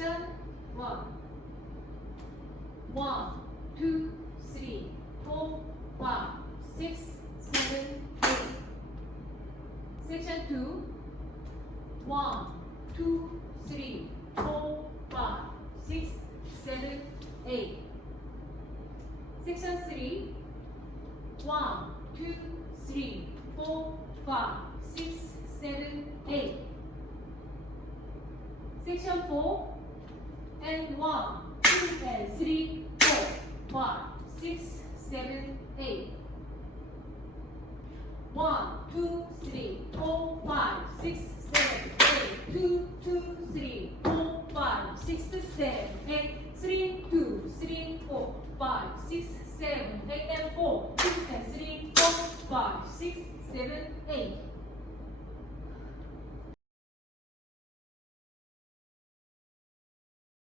section 1. 1, 2, 3, 4, 5, 6, 7, 8. Section 2. 1, 2, 3, 4, 5, 6, 7, 8. Section 3. 1, 2, 3, 4, 5, 6, 7, 8. Section 4. And 1, 2, and 3, 4, 5, 6, 7, 8. 1, 2, 3, 4, 5, 6, 7, 8. 2, 2, 3, 4, 5, 6, 7, 8. 3, 2, 3, 4, 5, 6, 7, 8, and 4, 2, and 3, 4, 5, 6, 7, 8.